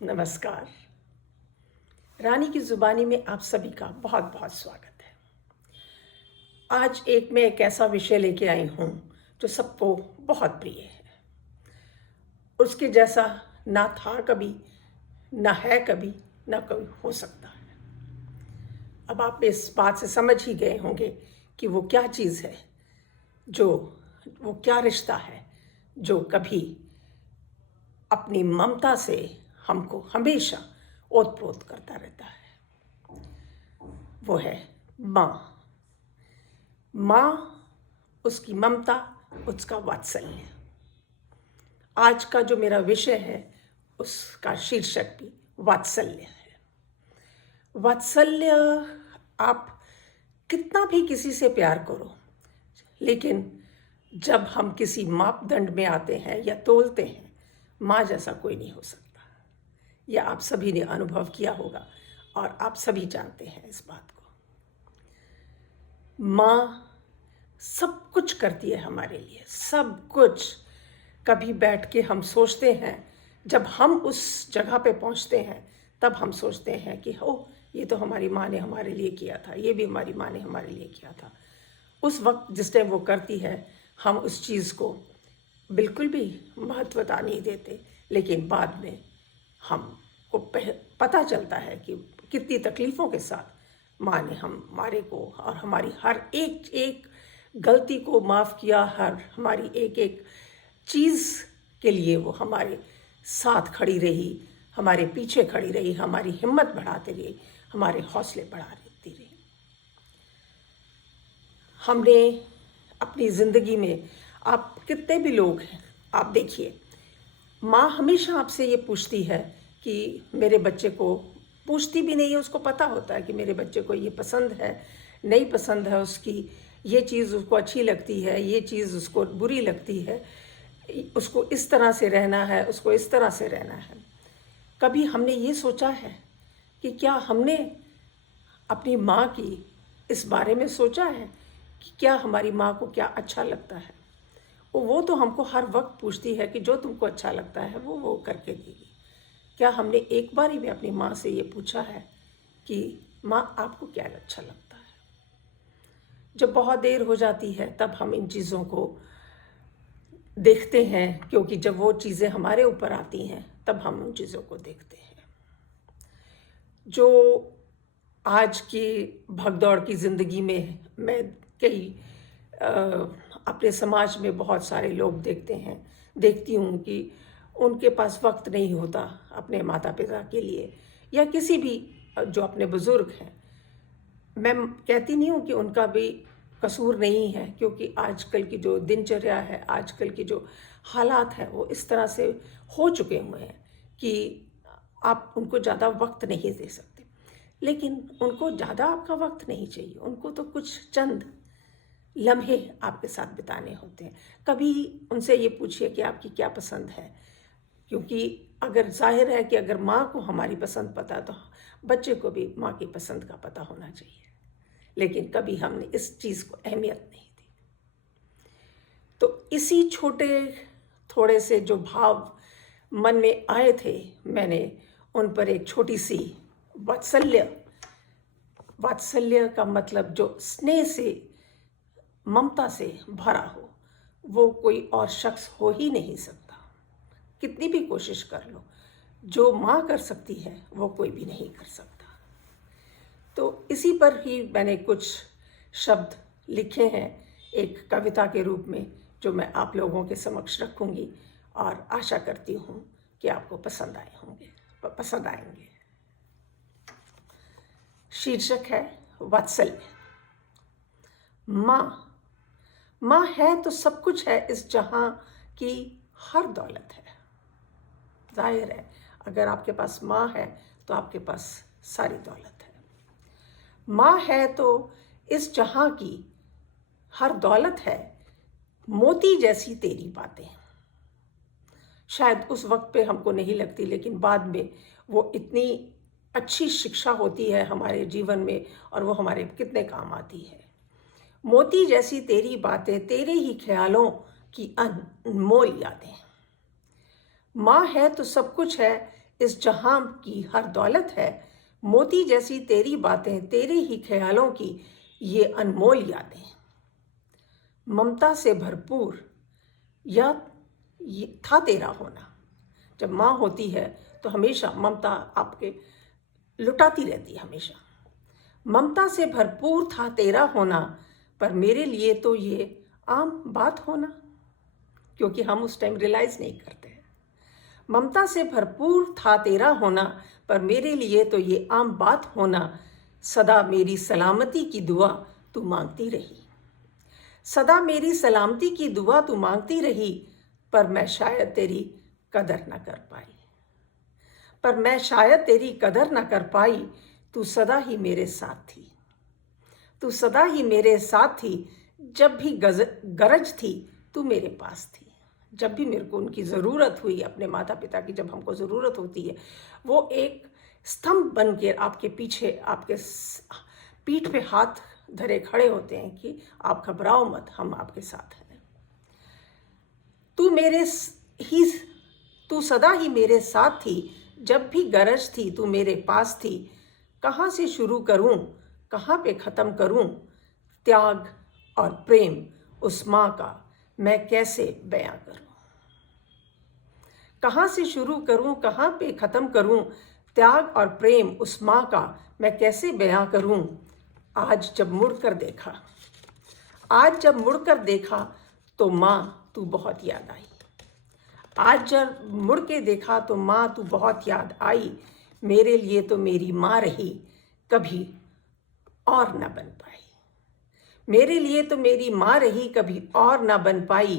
नमस्कार। रानी की ज़ुबानी में आप सभी का बहुत बहुत स्वागत है। आज मैं एक ऐसा विषय लेके आई हूँ जो सबको बहुत प्रिय है। उसके जैसा ना था कभी, ना है कभी, ना कभी हो सकता है। अब आप इस बात से समझ ही गए होंगे कि वो क्या चीज़ है, वो क्या रिश्ता है जो कभी अपनी ममता से हमको हमेशा ओत-प्रोत करता रहता है। वो है माँ। माँ, उसकी ममता, उसका वात्सल्य। आज का जो मेरा विषय है उसका शीर्षक भी वात्सल्य है। वात्सल्य, आप कितना भी किसी से प्यार करो, लेकिन जब हम किसी मापदंड में आते हैं या तोलते हैं, माँ जैसा कोई नहीं हो सकता। यह आप सभी ने अनुभव किया होगा और आप सभी जानते हैं इस बात को। माँ सब कुछ करती है हमारे लिए, सब कुछ। कभी बैठ के हम सोचते हैं, जब हम उस जगह पे पहुंचते हैं तब हम सोचते हैं कि ये तो हमारी माँ ने हमारे लिए किया था, ये भी हमारी माँ ने हमारे लिए किया था। उस वक्त जिस टाइम वो करती है, हम उस चीज़ को बिल्कुल भी महत्वता नहीं देते, लेकिन बाद में हमको पता चलता है कि कितनी तकलीफ़ों के साथ माँ ने हमारे को और हमारी हर एक एक गलती को माफ़ किया, हमारी एक एक चीज़ के लिए वो हमारे साथ खड़ी रही, हमारे पीछे खड़ी रही, हमारी हिम्मत बढ़ाती रही, हमारे हौसले बढ़ाती रही। हमने अपनी ज़िंदगी में, आप कितने भी लोग हैं, आप देखिए, माँ हमेशा आपसे ये पूछती है कि मेरे बच्चे को, पूछती भी नहीं है, उसको पता होता है कि मेरे बच्चे को ये पसंद है, नहीं पसंद है, उसकी ये चीज़ उसको अच्छी लगती है, ये चीज़ उसको बुरी लगती है, उसको इस तरह से रहना है, उसको इस तरह से रहना है। कभी हमने ये सोचा है कि क्या हमने अपनी माँ की इस बारे में सोचा है कि क्या हमारी माँ को क्या अच्छा लगता है? वो तो हमको हर वक्त पूछती है कि जो तुमको अच्छा लगता है वो करके देगी। क्या हमने एक बार भी अपनी माँ से ये पूछा है कि माँ आपको क्या अच्छा लगता है? जब बहुत देर हो जाती है तब हम इन चीज़ों को देखते हैं, क्योंकि जब वो चीज़ें हमारे ऊपर आती हैं तब हम उन चीज़ों को देखते हैं। जो आज की भगदौड़ की ज़िंदगी में मैं कई अपने समाज में बहुत सारे लोग देखती हूँ कि उनके पास वक्त नहीं होता अपने माता पिता के लिए, या किसी भी जो अपने बुज़ुर्ग हैं। मैं कहती नहीं हूँ कि उनका भी कसूर नहीं है, क्योंकि आजकल की जो दिनचर्या है, आजकल की जो हालात हैं, वो इस तरह से हो चुके हुए हैं कि आप उनको ज़्यादा वक्त नहीं दे सकते। लेकिन उनको ज़्यादा आपका वक्त नहीं चाहिए, उनको तो कुछ चंद लम्हे आपके साथ बिताने होते हैं। कभी उनसे ये पूछिए कि आपकी क्या पसंद है, क्योंकि अगर जाहिर है कि अगर माँ को हमारी पसंद पता, तो बच्चे को भी माँ की पसंद का पता होना चाहिए। लेकिन कभी हमने इस चीज़ को अहमियत नहीं दी। तो इसी छोटे थोड़े से जो भाव मन में आए थे, मैंने उन पर एक छोटी सी वात्सल्य का मतलब जो स्नेह से, ममता से भरा हो, वो कोई और शख्स हो ही नहीं सकता। कितनी भी कोशिश कर लो, जो माँ कर सकती है वो कोई भी नहीं कर सकता। तो इसी पर ही मैंने कुछ शब्द लिखे हैं एक कविता के रूप में, जो मैं आप लोगों के समक्ष रखूंगी और आशा करती हूँ कि आपको पसंद आएंगे। शीर्षक है वात्सल्य। माँ है तो सब कुछ है इस जहां की हर दौलत है। जाहिर है, अगर आपके पास माँ है तो आपके पास सारी दौलत है। माँ है तो इस जहां की हर दौलत है, मोती जैसी तेरी बातें। शायद उस वक्त पे हमको नहीं लगती, लेकिन बाद में वो इतनी अच्छी शिक्षा होती है हमारे जीवन में, और वो हमारे कितने काम आती है। मोती जैसी तेरी बातें, तेरे ही ख्यालों की अनमोल यादें। माँ है तो सब कुछ है इस जहां की हर दौलत है, मोती जैसी तेरी बातें, तेरे ही ख्यालों की ये अनमोल यादें। ममता से भरपूर यह ये था तेरा होना। जब माँ होती है तो हमेशा ममता आपके लुटाती रहती है हमेशा। ममता से भरपूर था तेरा होना, पर मेरे लिए तो ये आम बात होना, क्योंकि हम उस टाइम रियलाइज नहीं करते हैं। ममता से भरपूर था तेरा होना, पर मेरे लिए तो ये आम बात होना। सदा मेरी सलामती की दुआ तू मांगती रही, सदा मेरी सलामती की दुआ तू मांगती रही, पर मैं शायद तेरी कदर न कर पाई, पर मैं शायद तेरी कदर न कर पाई। तू सदा ही मेरे साथ थी, तू सदा ही मेरे साथ थी। जब भी गरज थी तू मेरे पास थी। जब भी मेरे को उनकी ज़रूरत हुई, अपने माता पिता की जब हमको ज़रूरत होती है, वो एक स्तंभ बन के आपके पीछे, आपके पीठ पे हाथ धरे खड़े होते हैं कि आप घबराओ मत, हम आपके साथ हैं। तू सदा ही मेरे साथ थी। जब भी गरज थी तू मेरे पास थी। कहाँ से शुरू करूं, कहाँ पे ख़त्म करूं, त्याग और प्रेम उस माँ का मैं कैसे बयां करूं। कहाँ से शुरू करूं, कहाँ पे ख़त्म करूं, त्याग और प्रेम उस माँ का मैं कैसे बयां करूं। आज जब मुड़कर देखा, आज जब मुड़कर देखा तो माँ तू बहुत याद आई। आज जब मुड़ के देखा तो माँ तू बहुत याद आई। मेरे लिए तो मेरी माँ रही, कभी और न बन पाई। मेरे लिए तो मेरी माँ रही, कभी और न बन पाई।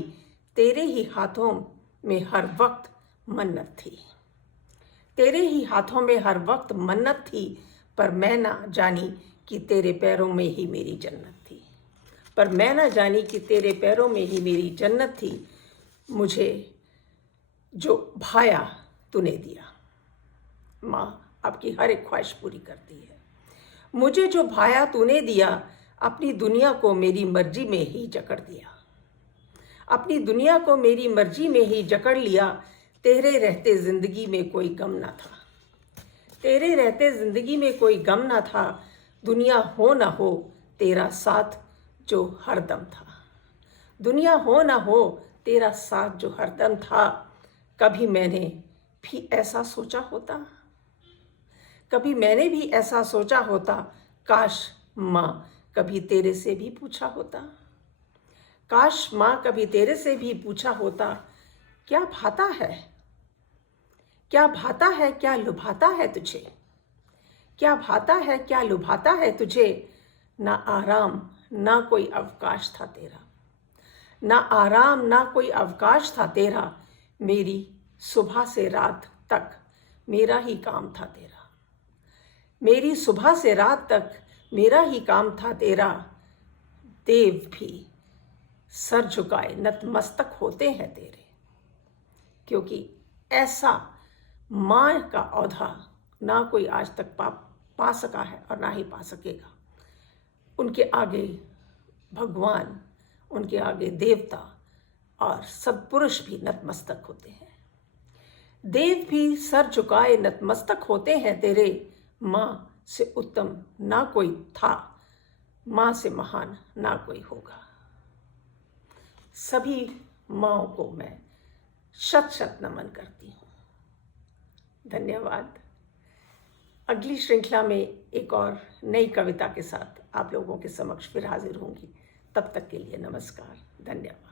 तेरे ही हाथों में हर वक्त मन्नत थी, तेरे ही हाथों में हर वक्त मन्नत थी। पर मैं ना जानी कि तेरे पैरों में ही मेरी जन्नत थी, पर मैं ना जानी कि तेरे पैरों में ही मेरी जन्नत थी। मुझे जो भाया तूने दिया। माँ आपकी हर एक ख्वाहिश पूरी करती है। मुझे जो भाया तूने दिया, अपनी दुनिया को मेरी मर्जी में ही जकड़ दिया, अपनी दुनिया को मेरी मर्जी में ही जकड़ लिया। तेरे रहते जिंदगी में कोई गम ना था, तेरे रहते जिंदगी में कोई गम ना था। दुनिया हो ना हो तेरा साथ जो हरदम था, दुनिया हो ना हो तेरा साथ जो हरदम था। कभी मैंने भी ऐसा सोचा होता, कभी मैंने भी ऐसा सोचा होता। काश माँ कभी तेरे से भी पूछा होता, काश माँ कभी तेरे से भी पूछा होता। क्या भाता है, क्या भाता है, क्या लुभाता है तुझे, क्या भाता है, क्या लुभाता है तुझे। ना आराम ना कोई अवकाश था तेरा, ना आराम ना कोई अवकाश था तेरा। मेरी सुबह से रात तक मेरा ही काम था तेरा, मेरी सुबह से रात तक मेरा ही काम था तेरा। देव भी सर झुकाए नतमस्तक होते हैं तेरे, क्योंकि ऐसा माँ का औधा ना कोई आज तक पा सका है और ना ही पा सकेगा। उनके आगे भगवान, उनके आगे देवता और सत्पुरुष भी नतमस्तक होते हैं। देव भी सर झुकाए नतमस्तक होते हैं तेरे। माँ से उत्तम ना कोई था, माँ से महान ना कोई होगा। सभी माँओं को मैं शत शत नमन करती हूँ। धन्यवाद। अगली श्रृंखला में एक और नई कविता के साथ आप लोगों के समक्ष फिर हाजिर होंगी। तब तक के लिए नमस्कार, धन्यवाद।